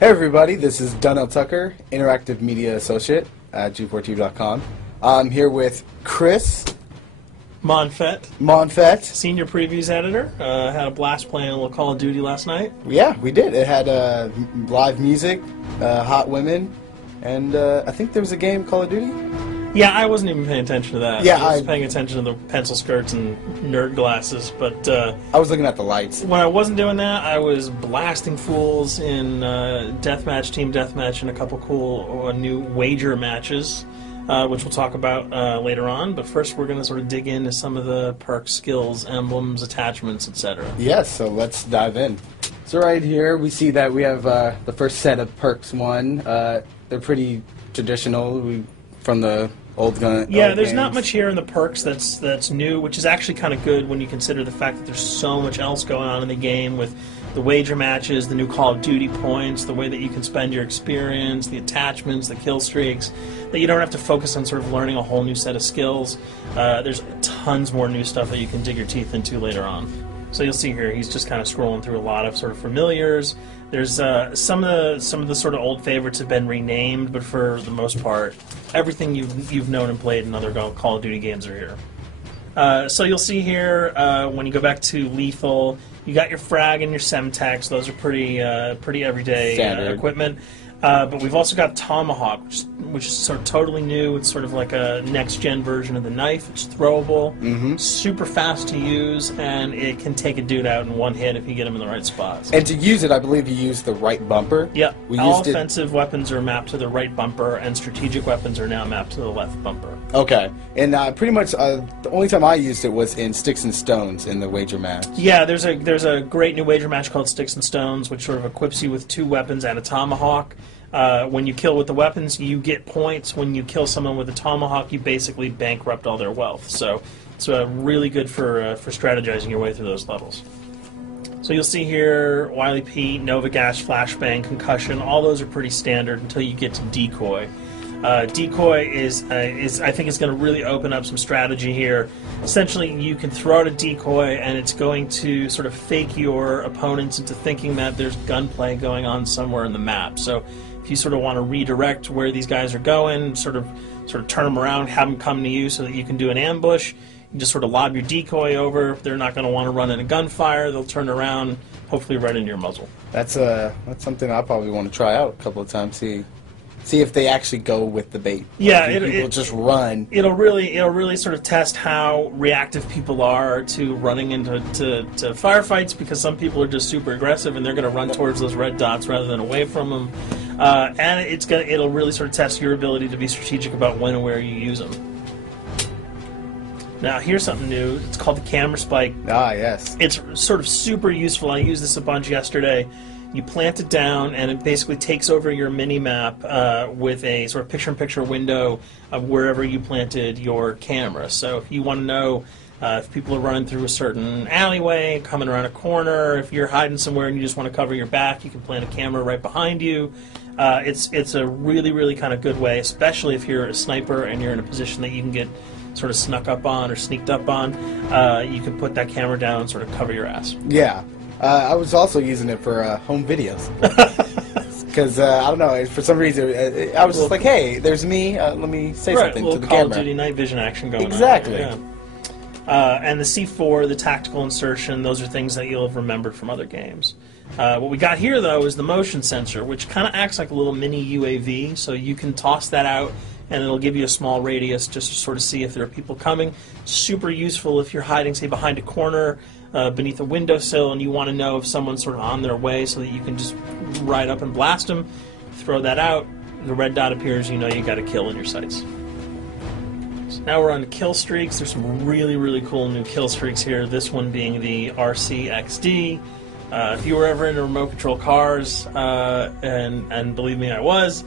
Hey everybody, this is Donnell Tucker, Interactive Media Associate at G4TV.com. I'm here with Chris Monfett, Senior Previews Editor. Had a blast playing a little Call of Duty last night. Yeah, we did. It had live music, hot women, and I think there was a game, Call of Duty? Yeah, I wasn't even paying attention to that. Yeah, I was paying attention to the pencil skirts and nerd glasses, but I was looking at the lights. When I wasn't doing that, I was blasting fools in deathmatch, team deathmatch, and a couple cool new wager matches, which we'll talk about later on. But first, we're going to sort of dig into some of the perks, skills, emblems, attachments, etc. Yes, so let's dive in. So right here, we see that we have the first set of perks one. They're pretty traditional from the old gun. Yeah, old there's games. not much here in the perks that's new, which is actually kind of good when you consider the fact that there's so much else going on in the game with the wager matches, the new Call of Duty points, the way that you can spend your experience, the attachments, the kill streaks, that you don't have to focus on sort of learning a whole new set of skills. There's tons more new stuff that you can dig your teeth into later on. So you'll see here, he's just kind of scrolling through a lot of sort of familiars. There's some of the sort of old favorites have been renamed, but for the most part, everything you've known and played in other Call of Duty games are here. So you'll see here when you go back to lethal, you got your frag and your semtex. Those are pretty everyday equipment. But we've also got Tomahawk, which is sort of totally new. It's sort of like a next-gen version of the knife. It's throwable, super fast to use, and it can take a dude out in one hit if you get him in the right spots. And to use it, I believe you use the right bumper. Yeah, all offensive weapons are mapped to the right bumper, and strategic weapons are now mapped to the left bumper. Okay, and pretty much the only time I used it was in Sticks and Stones in the wager match. Yeah, there's a great new wager match called Sticks and Stones, which sort of equips you with 2 weapons and a tomahawk. When you kill with the weapons, you get points. When you kill someone with a tomahawk, you basically bankrupt all their wealth. So it's really good for strategizing your way through those levels. So you'll see here, Wily Pete, Nova Gas, Flashbang, Concussion. All those are pretty standard until you get to Decoy. Decoy is I think it's going to really open up some strategy here. Essentially, you can throw out a decoy, and it's going to sort of fake your opponents into thinking that there's gunplay going on somewhere in the map. So if you sort of want to redirect where these guys are going, sort of turn them around, have them come to you so that you can do an ambush, you just sort of lob your decoy over. They're not going to want to run in a gunfire. They'll turn around, hopefully right into your muzzle. That's something I'll probably want to try out a couple of times. See if they actually go with the bait. Yeah, people just run. It'll really sort of test how reactive people are to running into firefights, because some people are just super aggressive and they're going to run towards those red dots rather than away from them. And it'll really sort of test your ability to be strategic about when and where you use them. Now, here's something new. It's called the camera spike. Ah, yes. It's sort of super useful. I used this a bunch yesterday. You plant it down, and it basically takes over your mini-map with a sort of picture-in-picture window of wherever you planted your camera. So if you want to know if people are running through a certain alleyway, coming around a corner, if you're hiding somewhere and you just want to cover your back, you can plant a camera right behind you. It's a really kind of good way, especially if you're a sniper and you're in a position that you can get sort of snuck up on or sneaked up on. You can put that camera down and sort of cover your ass. Yeah. I was also using it for home videos. Because, I don't know, for some reason, I was just like, hey, there's me, let me say something to the Call camera. of Duty night vision action going exactly. on. Exactly. Yeah. And the C4, the tactical insertion, those are things that you'll have remembered from other games. What we got here, though, is the motion sensor, which kind of acts like a little mini UAV, so you can toss that out, and it'll give you a small radius just to sort of see if there are people coming. Super useful if you're hiding, say, behind a corner, beneath a windowsill, and you want to know if someone's sort of on their way so that you can just ride up and blast them. Throw that out, the red dot appears, you know you got a kill in your sights. So now we're on to kill streaks. There's some really cool new kill streaks here, this one being the RCXD. If you were ever into remote control cars, and believe me, I was,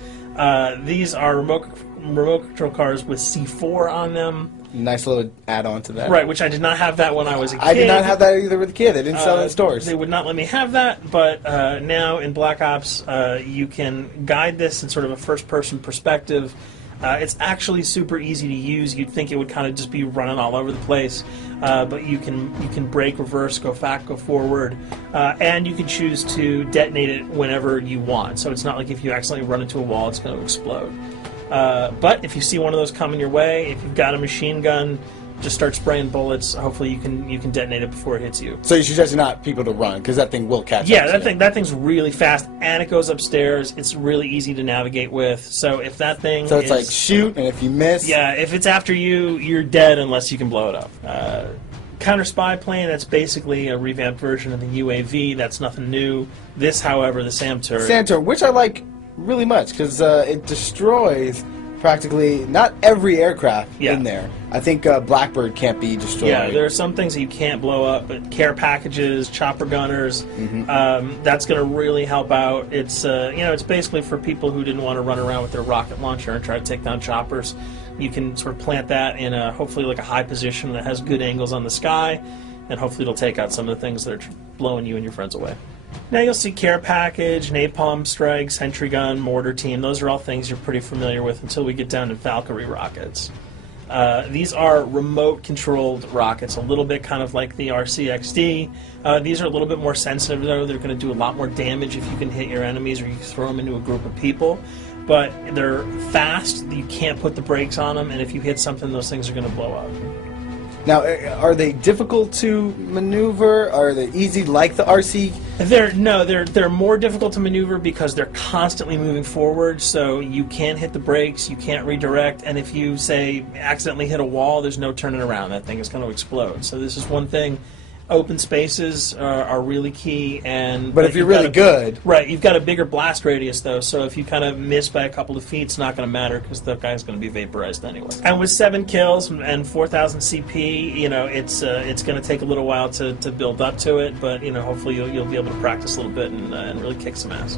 these are remote control cars with C4 on them. Nice little add-on to that. Right, which I did not have that when I was a kid. I did not have that either with a kid. They didn't sell it in stores. They would not let me have that, but now in Black Ops, you can guide this in sort of a first-person perspective. It's actually super easy to use. You'd think it would kind of just be running all over the place, but you can brake, reverse, go back, go forward, and you can choose to detonate it whenever you want. So it's not like if you accidentally run into a wall, it's going to explode. But if you see one of those coming your way, if you've got a machine gun, just start spraying bullets. Hopefully you can detonate it before it hits you. So you suggest not people to run, because that thing will catch up. That thing's really fast, and it goes upstairs. It's really easy to navigate with. So if that thing it's like shoot, and if you miss... Yeah, if it's after you, you're dead unless you can blow it up. Counter spy plane, that's basically a revamped version of the UAV. That's nothing new. This, however, the SAM turret... SAM turret, which I like really much, because it destroys... practically not every aircraft in there. I think Blackbird can't be destroyed. Yeah, there are some things that you can't blow up, but care packages, chopper gunners, that's going to really help out. It's it's basically for people who didn't want to run around with their rocket launcher and try to take down choppers. You can sort of plant that in hopefully like a high position that has good angles on the sky, and hopefully it'll take out some of the things that are blowing you and your friends away. Now you'll see care package, napalm strike, sentry gun, mortar team. Those are all things you're pretty familiar with until we get down to Valkyrie rockets. These are remote-controlled rockets, a little bit kind of like the RCXD. These are a little bit more sensitive, though. They're going to do a lot more damage if you can hit your enemies or you throw them into a group of people. But they're fast. You can't put the brakes on them, and if you hit something, those things are going to blow up. Now, are they difficult to maneuver? Are they easy like the RC? They're more difficult to maneuver because they're constantly moving forward, so you can't hit the brakes, you can't redirect, and if you, say, accidentally hit a wall, there's no turning around. That thing is going to explode. So this is one thing. Open spaces are really key, but if you're really good, right? You've got a bigger blast radius though, so if you kind of miss by a couple of feet, it's not going to matter because the guy's going to be vaporized anyway. And with 7 kills and 4,000 CP, it's going to take a little while to build up to it, but hopefully you'll be able to practice a little bit and really kick some ass.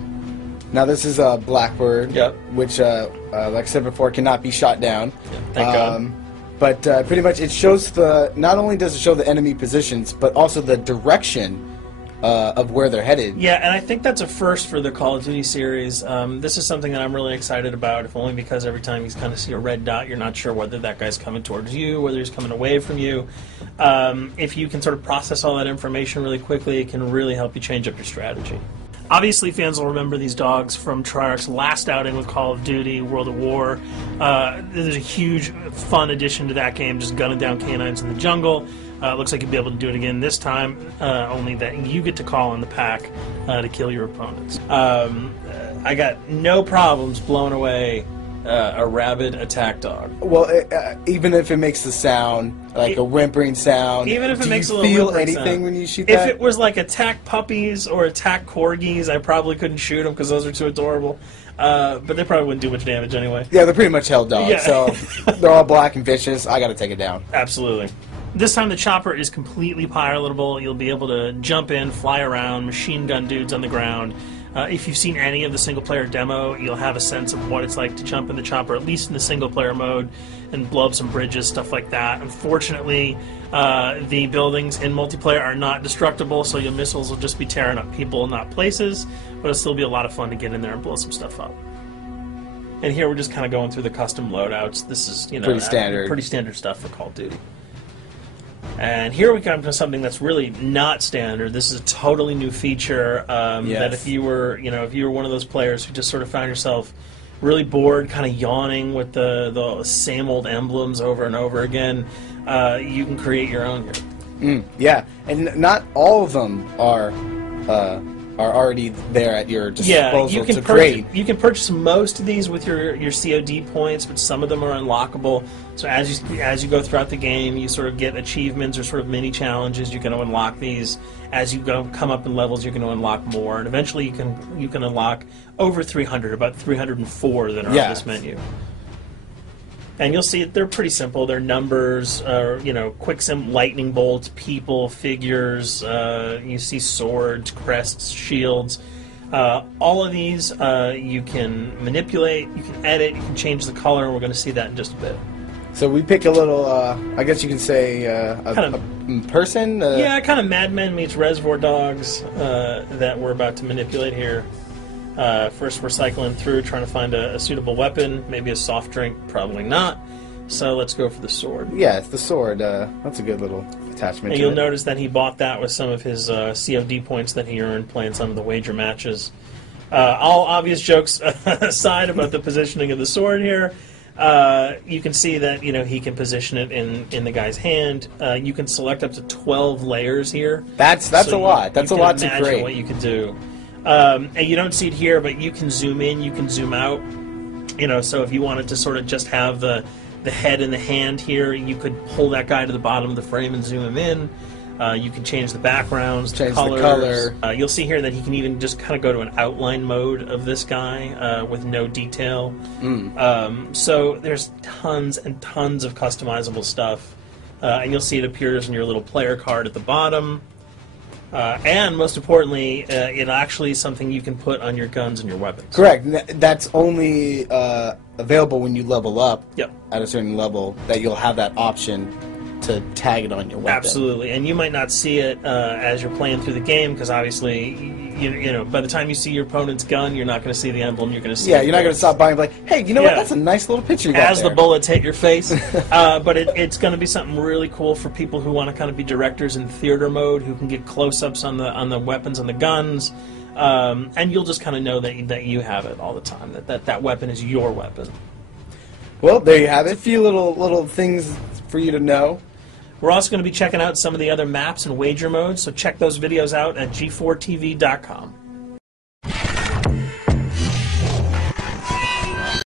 Now this is a Blackbird, which, like I said before, cannot be shot down. Yeah, thank God. But pretty much it shows not only does it show the enemy positions, but also the direction of where they're headed. Yeah, and I think that's a first for the Call of Duty series. This is something that I'm really excited about, if only because every time you kind of see a red dot, you're not sure whether that guy's coming towards you, whether he's coming away from you. If you can sort of process all that information really quickly, it can really help you change up your strategy. Obviously, fans will remember these dogs from Treyarch's last outing with Call of Duty, World at War. There's a huge, fun addition to that game, just gunning down canines in the jungle. Looks like you'll be able to do it again this time, only that you get to call on the pack to kill your opponents. I got no problems blowing away a rabid attack dog. Well, even if it makes the sound, like a whimpering sound, even if it makes a little whimpering feel anything sound. When you shoot that? If it was like attack puppies or attack corgis, I probably couldn't shoot them because those are too adorable. But they probably wouldn't do much damage anyway. Yeah, they're pretty much held dogs, yeah. So they're all black and vicious. I got to take it down. Absolutely. This time the chopper is completely pilotable. You'll be able to jump in, fly around, machine gun dudes on the ground. If you've seen any of the single-player demo, you'll have a sense of what it's like to jump in the chopper, at least in the single-player mode, and blow up some bridges, stuff like that. Unfortunately, the buildings in multiplayer are not destructible, so your missiles will just be tearing up people, not places, but it'll still be a lot of fun to get in there and blow some stuff up. And here we're just kind of going through the custom loadouts. This is, pretty standard stuff for Call of Duty. And here we come to something that's really not standard. This is a totally new feature that if you were one of those players who just sort of found yourself really bored, kind of yawning with the same old emblems over and over again, you can create your own here. Yeah, and not all of them are already there at your disposal to create. You can purchase most of these with your COD points, but some of them are unlockable. So as you go throughout the game, you sort of get achievements or sort of mini challenges. You're going to unlock these. As you come up in levels, you're going to unlock more, and eventually you can unlock over 300, about 304 that are on this menu. And you'll see they're pretty simple. They're numbers, quick lightning bolts, people, figures. You see swords, crests, shields. All of these you can manipulate, you can edit, you can change the color, and we're going to see that in just a bit. So we pick a little, I guess you can say, a person? Yeah, kind of Mad Men meets Reservoir Dogs that we're about to manipulate here. First, we're cycling through, trying to find a suitable weapon. Maybe a soft drink, probably not. So let's go for the sword. Yeah, it's the sword. That's a good little attachment. And you'll notice that he bought that with some of his COD points that he earned playing some of the wager matches. All obvious jokes aside about the positioning of the sword here, you can see that he can position it in the guy's hand. You can select up to 12 layers here. That's a lot. That's a lot to imagine create. what you could do. And you don't see it here, but you can zoom in, you can zoom out. So if you wanted to sort of just have the head and the hand here, you could pull that guy to the bottom of the frame and zoom him in. You can change the backgrounds, change colors. the color. You'll see here that he can even just kind of go to an outline mode of this guy with no detail. So there's tons and tons of customizable stuff. And you'll see it appears in your little player card at the bottom. And most importantly, it actually is something you can put on your guns and your weapons. Correct. That's only available when you level up at a certain level, that you'll have that option to tag it on your weapon. Absolutely. And you might not see it as you're playing through the game, because obviously, by the time you see your opponent's gun, you're not going to see the emblem. You're going to see you're not going to stop by and be like, hey, what? That's a nice little picture you got as there. the bullets hit your face. But it's going to be something really cool for people who want to kind of be directors in theater mode, who can get close-ups on the weapons and the guns. And you'll just kind of know that you have it all the time, that weapon is your weapon. Well, there you have it. A few little things for you to know. We're also going to be checking out some of the other maps and wager modes, so check those videos out at g4tv.com.